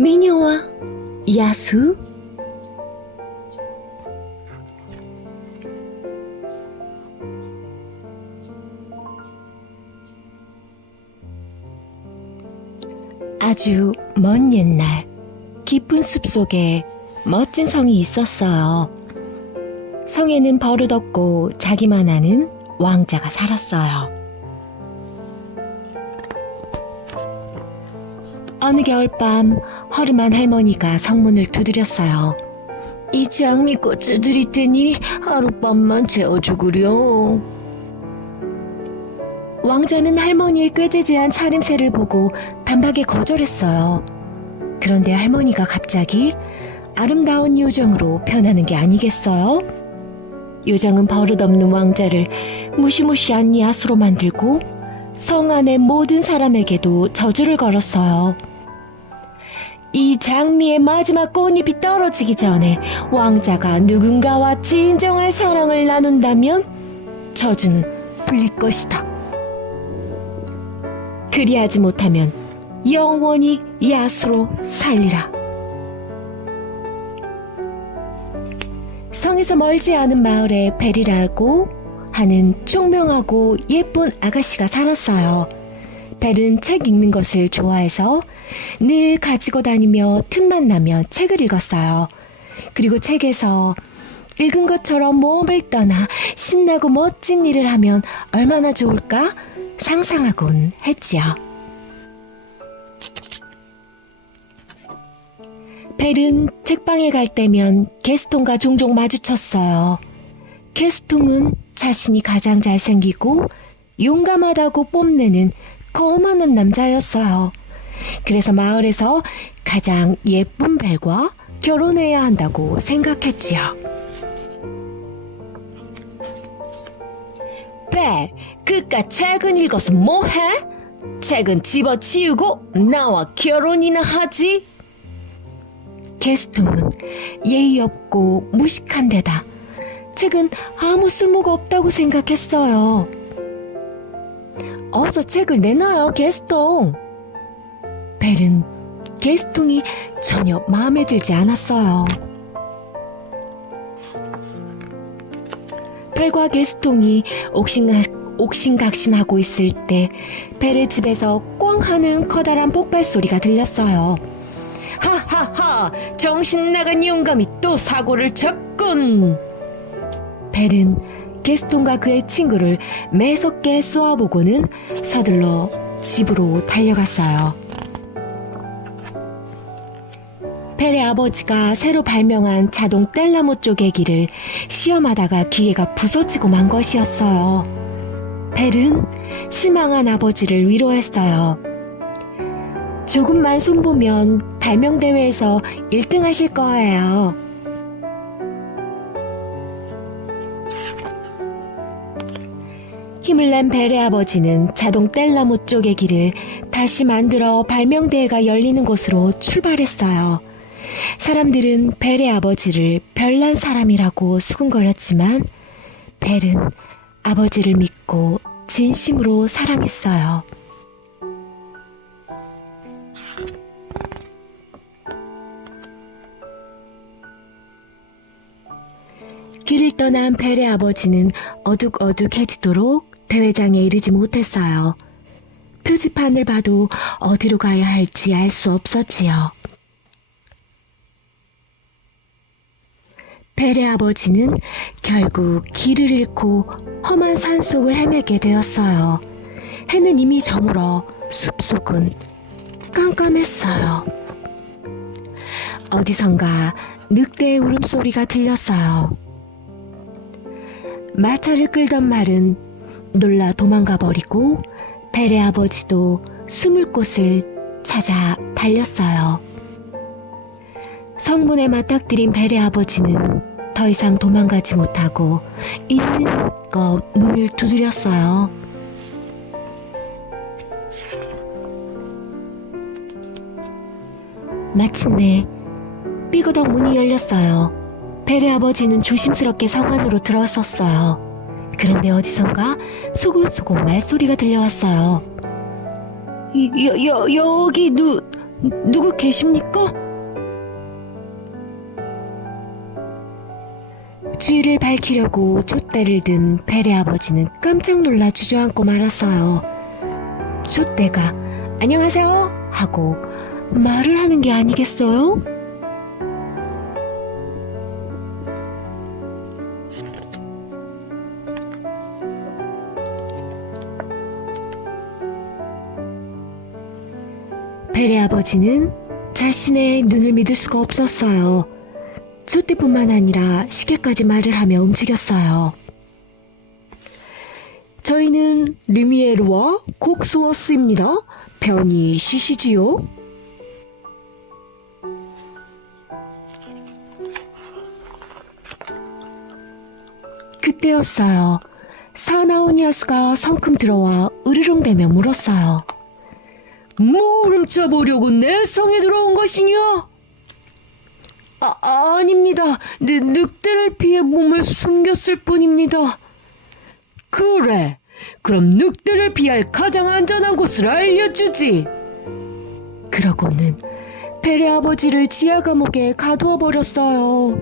미녀와 야수? 아주 먼 옛날 깊은 숲속에 멋진 성이 있었어요. 성에는 버릇없고 자기만 아는 왕자가 살았어요. 어느 겨울밤 허름한 할머니가 성문을 두드렸어요. 이 장미꽃을 드릴 테니 하룻밤만 재워주구려. 왕자는 할머니의 꾀지지한 차림새를 보고 단박에 거절했어요. 그런데 할머니가 갑자기 아름다운 요정으로 변하는 게 아니겠어요? 요정은 버릇없는 왕자를 무시무시한 야수로 만들고 성 안의 모든 사람에게도 저주를 걸었어요. 이 장미의 마지막 꽃잎이 떨어지기 전에 왕자가 누군가와 진정한 사랑을 나눈다면 저주는 풀릴 것이다. 그리하지 못하면 영원히 야수로 살리라. 성에서 멀지 않은 마을에 벨이라고 하는 총명하고 예쁜 아가씨가 살았어요. 벨은 책 읽는 것을 좋아해서 늘 가지고 다니며 틈만 나면 책을 읽었어요. 그리고 책에서 읽은 것처럼 몸을 떠나 신나고 멋진 일을 하면 얼마나 좋을까 상상하곤 했지요. 벨은 책방에 갈 때면 게스통과 종종 마주쳤어요. 게스통은 자신이 가장 잘생기고 용감하다고 뽐내는 거만한 남자였어요. 그래서 마을에서 가장 예쁜 벨과 결혼해야 한다고 생각했지요. 벨, 그깟 책은 읽어서 뭐해? 책은 집어치우고 나와 결혼이나 하지. 게스통은 예의 없고 무식한 데다 책은 아무 쓸모가 없다고 생각했어요. 어서 책을 내놔요, 게스통. 벨은 게스통이 전혀 마음에 들지 않았어요. 벨과 게스통이 옥신각신하고 있을 때 벨의 집에서 꽝 하는 커다란 폭발 소리가 들렸어요. 하하하! 정신 나간 영감이 또 사고를 쳤군! 벨은 게스통과 그의 친구를 매섭게 쏘아보고는 서둘러 집으로 달려갔어요. 벨의 아버지가 새로 발명한 자동 뗄나무 쪼개기를 시험하다가 기계가 부서지고 만 것이었어요. 벨은 실망한 아버지를 위로했어요. 조금만 손보면 발명대회에서 1등 하실 거예요. 힘을 낸 벨의 아버지는 자동 뗄나무 쪼개기를 다시 만들어 발명대회가 열리는 곳으로 출발했어요. 사람들은 벨의 아버지를 별난 사람이라고 수군거렸지만 벨은 아버지를 믿고 진심으로 사랑했어요. 길을 떠난 벨의 아버지는 어둑어둑해지도록 대회장에 이르지 못했어요. 표지판을 봐도 어디로 가야 할지 알 수 없었지요. 벨의 아버지는 결국 길을 잃고 험한 산속을 헤매게 되었어요. 해는 이미 저물어 숲속은 깜깜했어요. 어디선가 늑대의 울음소리가 들렸어요. 마차를 끌던 말은 놀라 도망가 버리고 벨의 아버지도 숨을 곳을 찾아 달렸어요. 성문에 맞닥뜨린 벨의 아버지는 더 이상 도망가지 못하고 있는 것 문을 두드렸어요. 마침내 삐그덕 문이 열렸어요. 벨의 아버지는 조심스럽게 성 안으로 들어섰어요. 그런데 어디선가 소곤소곤 말소리가 들려왔어요. 여기 누구 계십니까? 주위를 밝히려고 촛대를 든 벨의 아버지는 깜짝 놀라 주저앉고 말았어요. 촛대가 안녕하세요 하고 말을 하는 게 아니겠어요? 벨의 아버지는 자신의 눈을 믿을 수가 없었어요. 촛대뿐만 아니라 시계까지 말을 하며 움직였어요. 저희는 리미에르와 곡스워스입니다. 편히 쉬시지요? 그때였어요. 사나운 야수가 성큼 들어와 으르렁대며 물었어요. 뭐 훔쳐보려고 내 성에 들어온 것이냐? 아닙니다. 늑대를 피해 몸을 숨겼을 뿐입니다. 그래, 그럼 늑대를 피할 가장 안전한 곳을 알려주지. 그러고는 벨의 아버지를 지하 감옥에 가두어 버렸어요.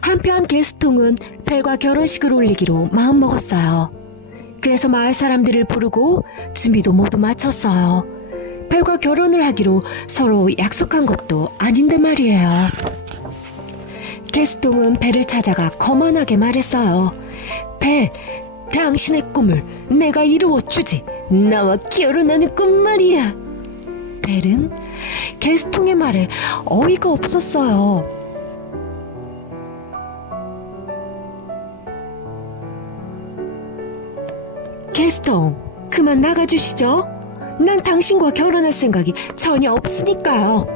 한편 게스통은 벨과 결혼식을 올리기로 마음먹었어요. 그래서 마을 사람들을 부르고 준비도 모두 마쳤어요. 벨과 결혼을 하기로 서로 약속한 것도 아닌데 말이에요. 게스통은 벨을 찾아가 거만하게 말했어요. 벨, 당신의 꿈을 내가 이루어주지. 나와 결혼하는 꿈 말이야. 벨은 게스통의 말에 어이가 없었어요. 게스통, 그만 나가주시죠. 난 당신과 결혼할 생각이 전혀 없으니까요.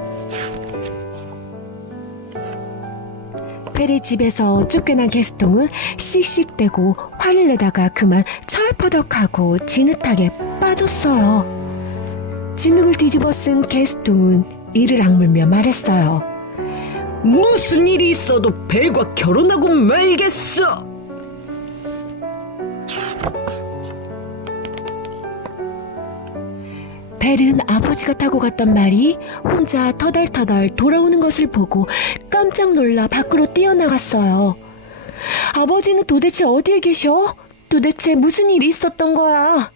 벨의 집에서 쫓겨난 게스통은 씩씩대고 화를 내다가 그만 철퍼덕하고 진흙탕에 빠졌어요. 진흙을 뒤집어 쓴 게스통은 이를 악물며 말했어요. 무슨 일이 있어도 벨과 결혼하고 말겠어. 벨은 아버지가 타고 갔던 말이 혼자 터덜터덜 돌아오는 것을 보고 깜짝 놀라 밖으로 뛰어나갔어요. 아버지는 도대체 어디에 계셔? 도대체 무슨 일이 있었던 거야?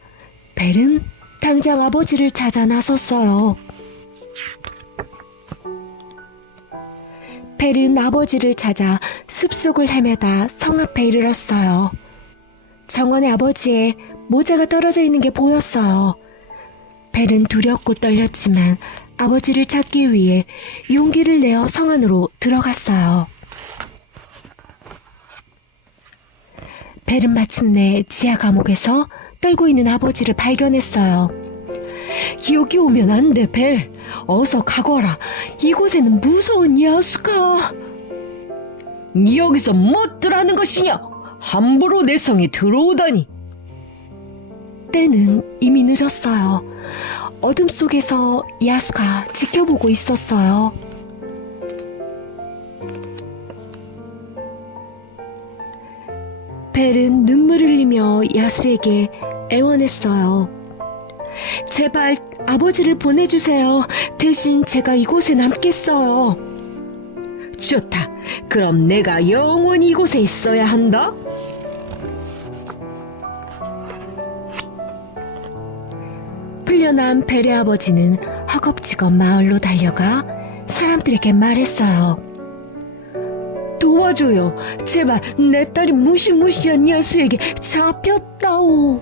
벨은 당장 아버지를 찾아 나섰어요. 벨은 아버지를 찾아 숲속을 헤매다 성 앞에 이르렀어요. 정원의 아버지의 모자가 떨어져 있는 게 보였어요. 벨은 두렵고 떨렸지만 아버지를 찾기 위해 용기를 내어 성 안으로 들어갔어요. 벨은 마침내 지하 감옥에서 떨고 있는 아버지를 발견했어요. 여기 오면 안 돼, 벨. 어서 가거라. 이곳에는 무서운 야수가. 여기서 뭣들 것이냐? 함부로 내 성에 들어오다니. 때는 이미 늦었어요. 어둠 속에서 야수가 지켜보고 있었어요. 벨은 눈물을 흘리며 야수에게 애원했어요. 제발 아버지를 보내주세요. 대신 제가 이곳에 남겠어요. 좋다. 그럼 내가 영원히 이곳에 있어야 한다. 풀려난 벨의 아버지는 허겁지겁 마을로 달려가 사람들에게 말했어요. 도와줘요. 제발 내 딸이 무시무시한 야수에게 잡혔다오.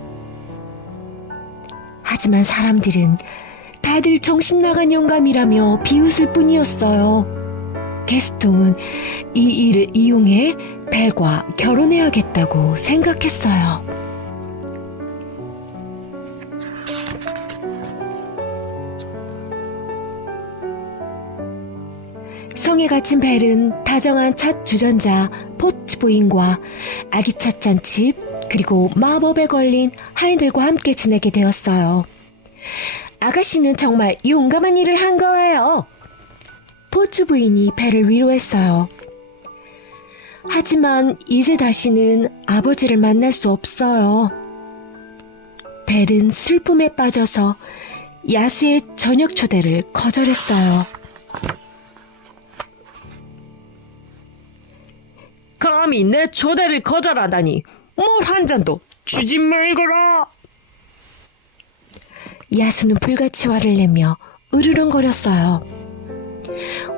하지만 사람들은 다들 정신 나간 영감이라며 비웃을 뿐이었어요. 게스통은 이 일을 이용해 벨과 결혼해야겠다고 생각했어요. 성에 갇힌 벨은 다정한 첫 주전자 포츠 부인과 아기 첫 잔칩 그리고 마법에 걸린 하인들과 함께 지내게 되었어요. 아가씨는 정말 용감한 일을 한 거예요. 포츠 부인이 벨을 위로했어요. 하지만 이제 다시는 아버지를 만날 수 없어요. 벨은 슬픔에 빠져서 야수의 저녁 초대를 거절했어요. 감히 내 초대를 거절하다니 물 한 잔도 주지 말거라. 야수는 불같이 화를 내며 으르렁거렸어요.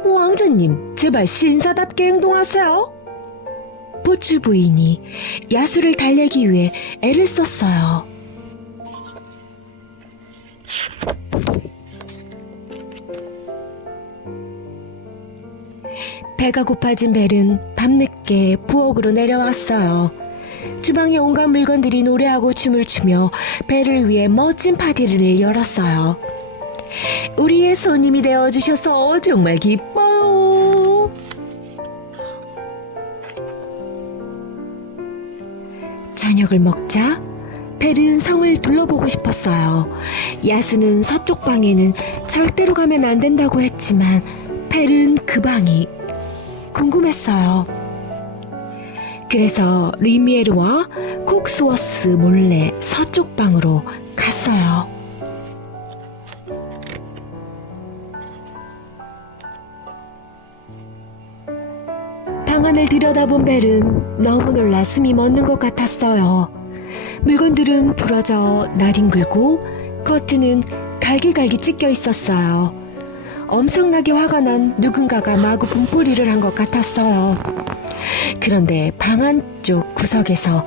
왕자님, 제발 신사답게 행동하세요. 보츠 부인이 야수를 달래기 위해 애를 썼어요. 배가 고파진 벨은 밤늦게 부엌으로 내려왔어요. 주방에 온갖 물건들이 노래하고 춤을 추며 벨을 위해 멋진 파티를 열었어요. 우리의 손님이 되어주셔서 정말 기뻐요. 저녁을 먹자 벨은 성을 둘러보고 싶었어요. 야수는 서쪽 방에는 절대로 가면 안 된다고 했지만 벨은 그 방이 궁금했어요. 그래서 리미에르와 콕스워스 몰래 서쪽 방으로 갔어요. 방 안을 들여다본 벨은 너무 놀라 숨이 멎는 것 같았어요. 물건들은 부러져 나뒹굴고 커튼은 갈기갈기 찢겨 있었어요. 엄청나게 화가 난 누군가가 마구 분풀이를 한 것 같았어요. 그런데 방 안쪽 구석에서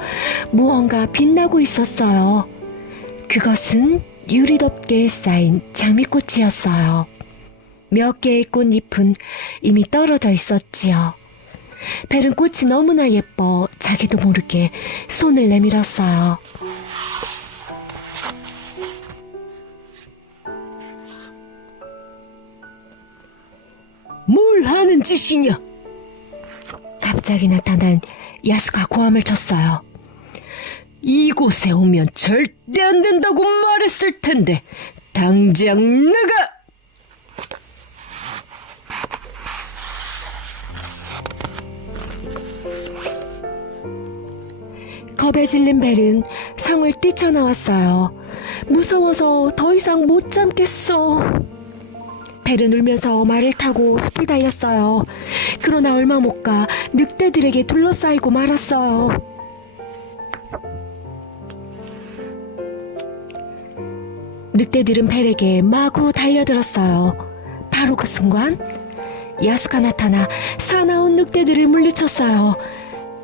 무언가 빛나고 있었어요. 그것은 유리덮개에 쌓인 장미꽃이었어요. 몇 개의 꽃잎은 이미 떨어져 있었지요. 벨은 꽃이 너무나 예뻐 자기도 모르게 손을 내밀었어요. 뭘 하는 짓이냐? 갑자기 나타난 야수가 고함을 쳤어요. 이곳에 오면 절대 안 된다고 말했을 텐데 당장 나가! 겁에 질린 벨은 성을 뛰쳐나왔어요. 무서워서 더 이상 못 참겠어. 벨은 울면서 말을 타고 숲을 달렸어요. 그러나 얼마 못 가 늑대들에게 둘러싸이고 말았어요. 늑대들은 벨에게 마구 달려들었어요. 바로 그 순간 야수가 나타나 사나운 늑대들을 물리쳤어요.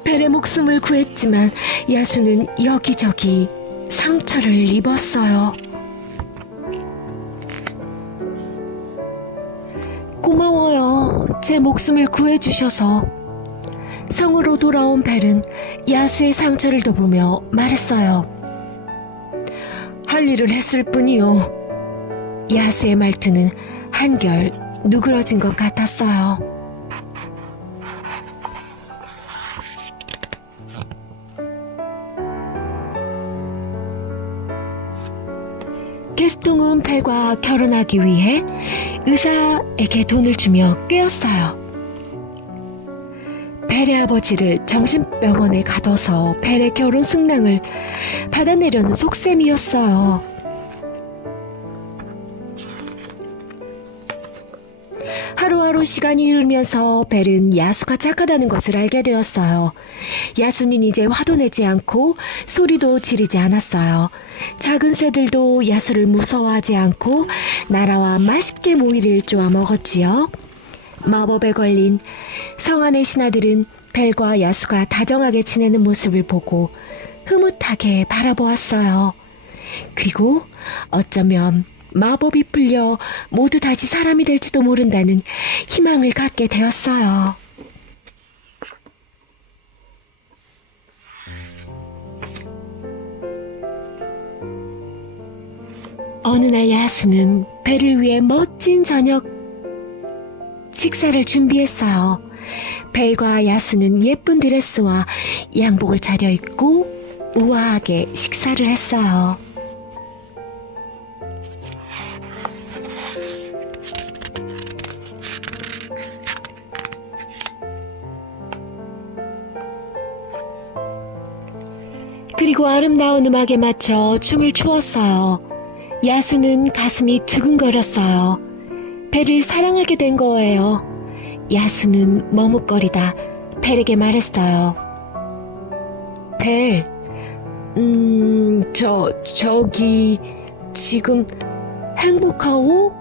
벨의 목숨을 구했지만 야수는 여기저기 상처를 입었어요. 고마워요. 제 목숨을 구해주셔서. 성으로 돌아온 벨은 야수의 상처를 덮으며 말했어요. 할 일을 했을 뿐이요. 야수의 말투는 한결 누그러진 것 같았어요. 게스통은 벨과 결혼하기 위해 의사에게 돈을 주며 꿰었어요. 벨의 아버지를 정신병원에 가둬서 벨의 결혼 승낙을 받아내려는 속셈이었어요. 하루하루 시간이 흐르면서 벨은 야수가 착하다는 것을 알게 되었어요. 야수는 이제 화도 내지 않고 소리도 지르지 않았어요. 작은 새들도 야수를 무서워하지 않고 나라와 맛있게 모이를 쪼아 먹었지요. 마법에 걸린 성 안의 신하들은 벨과 야수가 다정하게 지내는 모습을 보고 흐뭇하게 바라보았어요. 그리고 어쩌면 마법이 풀려 모두 다시 사람이 될지도 모른다는 희망을 갖게 되었어요. 어느 날 야수는 벨을 위해 멋진 저녁 식사를 준비했어요. 벨과 야수는 예쁜 드레스와 양복을 차려입고 우아하게 식사를 했어요. 그리고 아름다운 음악에 맞춰 춤을 추었어요. 야수는 가슴이 두근거렸어요. 벨을 사랑하게 된 거예요. 야수는 머뭇거리다 벨에게 말했어요. 벨, 저기, 지금 행복하오?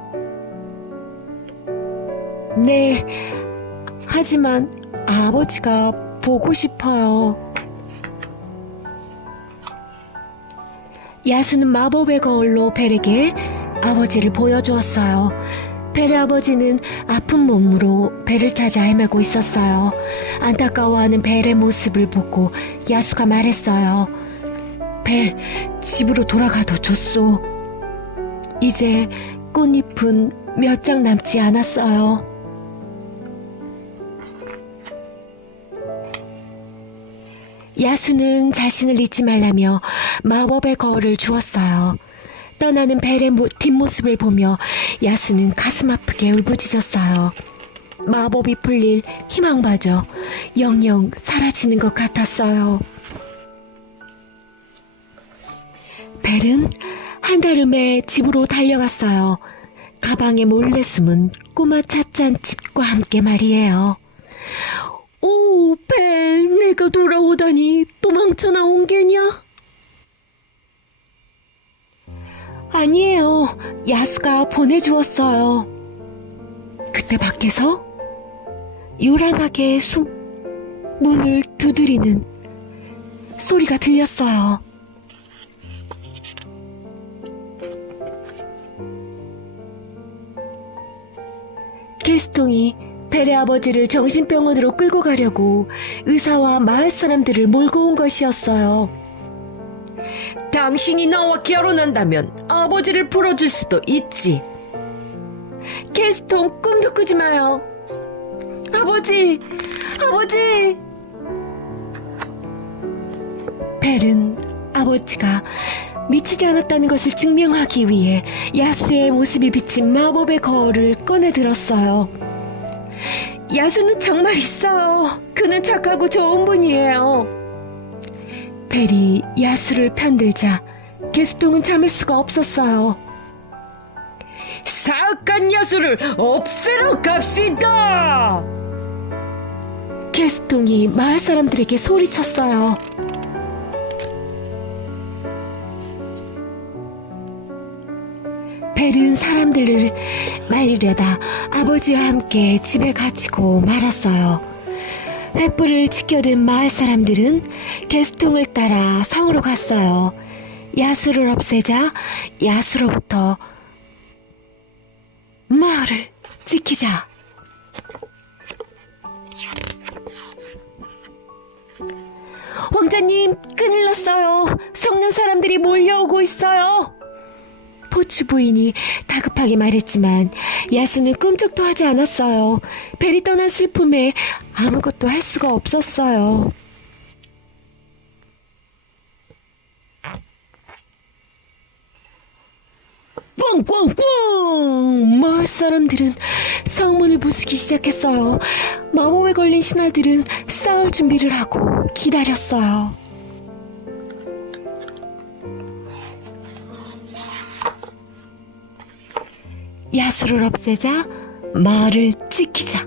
네, 하지만 아버지가 보고 싶어요. 야수는 마법의 거울로 벨에게 아버지를 보여주었어요. 벨의 아버지는 아픈 몸으로 벨을 찾아 헤매고 있었어요. 안타까워하는 벨의 모습을 보고 야수가 말했어요. 벨, 집으로 돌아가도 좋소. 이제 꽃잎은 몇 장 남지 않았어요. 야수는 자신을 잊지 말라며 마법의 거울을 주었어요. 떠나는 벨의 뒷모습을 보며 야수는 가슴 아프게 울부짖었어요. 마법이 풀릴 희망마저 영영 사라지는 것 같았어요. 벨은 한달음에 집으로 달려갔어요. 가방에 몰래 숨은 꼬마 찻잔집과 함께 말이에요. 오, 벨, 내가 돌아오다니 도망쳐 나온 게냐? 아니에요. 야수가 보내주었어요. 그때 밖에서 요란하게 문을 두드리는 소리가 들렸어요. 게스통이 벨의 아버지를 정신병원으로 끌고 가려고 의사와 마을 사람들을 몰고 온 것이었어요. 당신이 나와 결혼한다면 아버지를 풀어줄 수도 있지. 게스통, 꿈도 꾸지 마요. 아버지, 아버지. 벨은 아버지가 미치지 않았다는 것을 증명하기 위해 야수의 모습이 비친 마법의 거울을 꺼내 들었어요. 야수는 정말 있어요. 그는 착하고 좋은 분이에요. 벨이 야수를 편들자 게스통은 참을 수가 없었어요. 사악한 야수를 없애러 갑시다! 게스통이 마을 사람들에게 소리쳤어요. 벨은 사람들을 말리려다 아버지와 함께 집에 갇히고 말았어요. 횃불을 지켜든 마을 사람들은 게스통을 따라 성으로 갔어요. 야수를 없애자 야수로부터 마을을 지키자. 왕자님, 큰일 났어요. 성난 사람들이 몰려오고 있어요. 포츠 부인이 다급하게 말했지만 야수는 꿈쩍도 하지 않았어요. 벨이 떠난 슬픔에 아무것도 할 수가 없었어요. 꽝꽝꽝! 마을 사람들은 성문을 부수기 시작했어요. 마법에 걸린 신하들은 싸울 준비를 하고 기다렸어요. 야수를 없애자 마을을 지키자.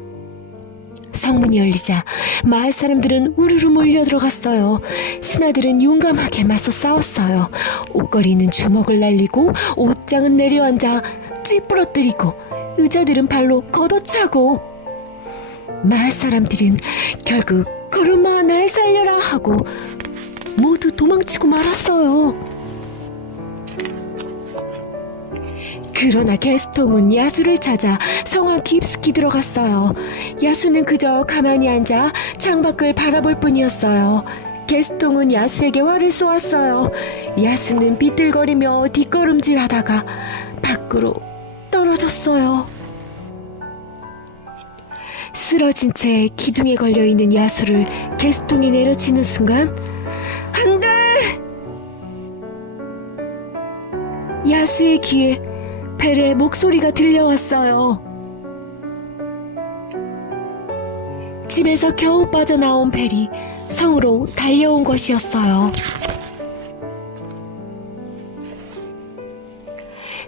성문이 열리자 마을 사람들은 우르르 몰려 들어갔어요. 신하들은 용감하게 맞서 싸웠어요. 옷걸이는 주먹을 날리고 옷장은 내려앉아 찌푸러뜨리고 의자들은 발로 걷어차고 마을 사람들은 결국 걸음마 날 살려라 하고 모두 도망치고 말았어요. 그러나 게스통은 야수를 찾아 성안 깊숙이 들어갔어요. 야수는 그저 가만히 앉아 창밖을 바라볼 뿐이었어요. 게스통은 야수에게 활을 쏘았어요. 야수는 비틀거리며 뒷걸음질하다가 밖으로 떨어졌어요. 쓰러진 채 기둥에 걸려있는 야수를 게스통이 내려치는 순간 안 돼! 야수의 귀에 벨의 목소리가 들려왔어요. 집에서 겨우 빠져나온 벨이 성으로 달려온 것이었어요.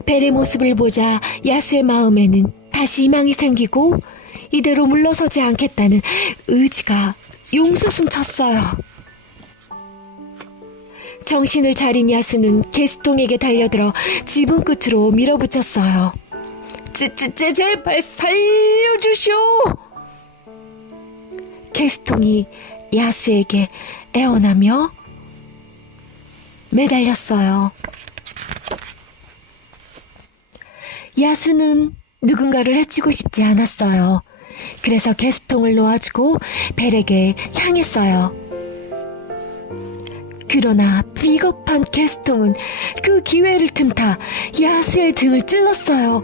벨의 모습을 보자 야수의 마음에는 다시 희망이 생기고 이대로 물러서지 않겠다는 의지가 용솟음 쳤어요. 정신을 차린 야수는 게스통에게 달려들어 지붕 끝으로 밀어붙였어요. 제발 살려주시오! 게스통이 야수에게 애원하며 매달렸어요. 야수는 누군가를 해치고 싶지 않았어요. 그래서 게스통을 놓아주고 벨에게 향했어요. 그러나 비겁한 게스통은 그 기회를 틈타 야수의 등을 찔렀어요.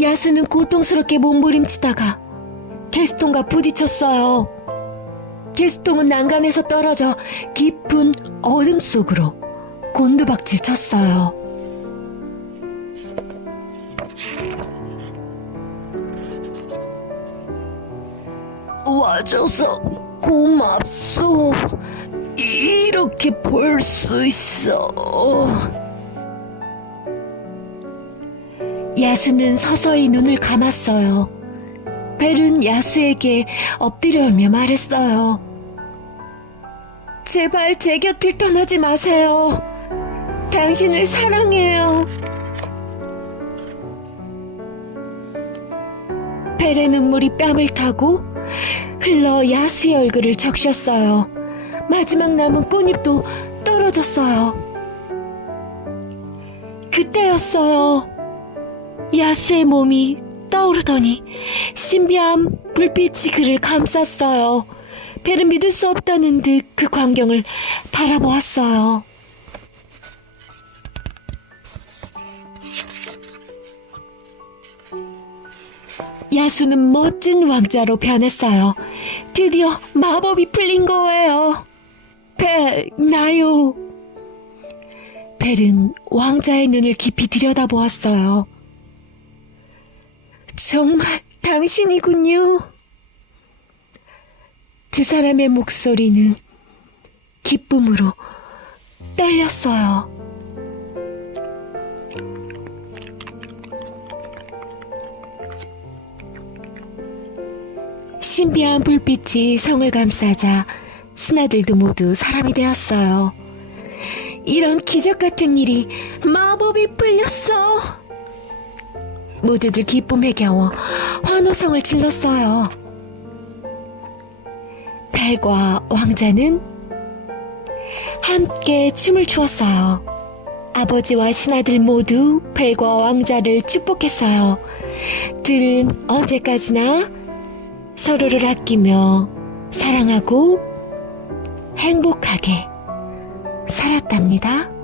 야수는 고통스럽게 몸부림치다가 게스통과 부딪혔어요. 게스통은 난간에서 떨어져 깊은 어둠 속으로 곤두박질 쳤어요. 와줘서 고맙소. 이렇게 볼 수 있어. 야수는 서서히 눈을 감았어요. 벨은 야수에게 엎드려오며 말했어요. 제발 제 곁을 떠나지 마세요. 당신을 사랑해요. 벨의 눈물이 뺨을 타고 흘러 야수의 얼굴을 적셨어요. 마지막 남은 꽃잎도 떨어졌어요. 그때였어요. 야수의 몸이 떠오르더니 신비한 불빛이 그를 감쌌어요. 벨은 믿을 수 없다는 듯 그 광경을 바라보았어요. 야수는 멋진 왕자로 변했어요. 드디어 마법이 풀린 거예요. 벨, 나요. 벨은 왕자의 눈을 깊이 들여다보았어요. 정말 당신이군요. 두 사람의 목소리는 기쁨으로 떨렸어요. 신비한 불빛이 성을 감싸자 신하들도 모두 사람이 되었어요. 이런 기적 같은 일이 마법이 풀렸어. 모두들 기쁨에 겨워 환호성을 질렀어요. 벨과 왕자는 함께 춤을 추었어요. 아버지와 신하들 모두 벨과 왕자를 축복했어요. 둘은 언제까지나 서로를 아끼며 사랑하고 행복하게 살았답니다.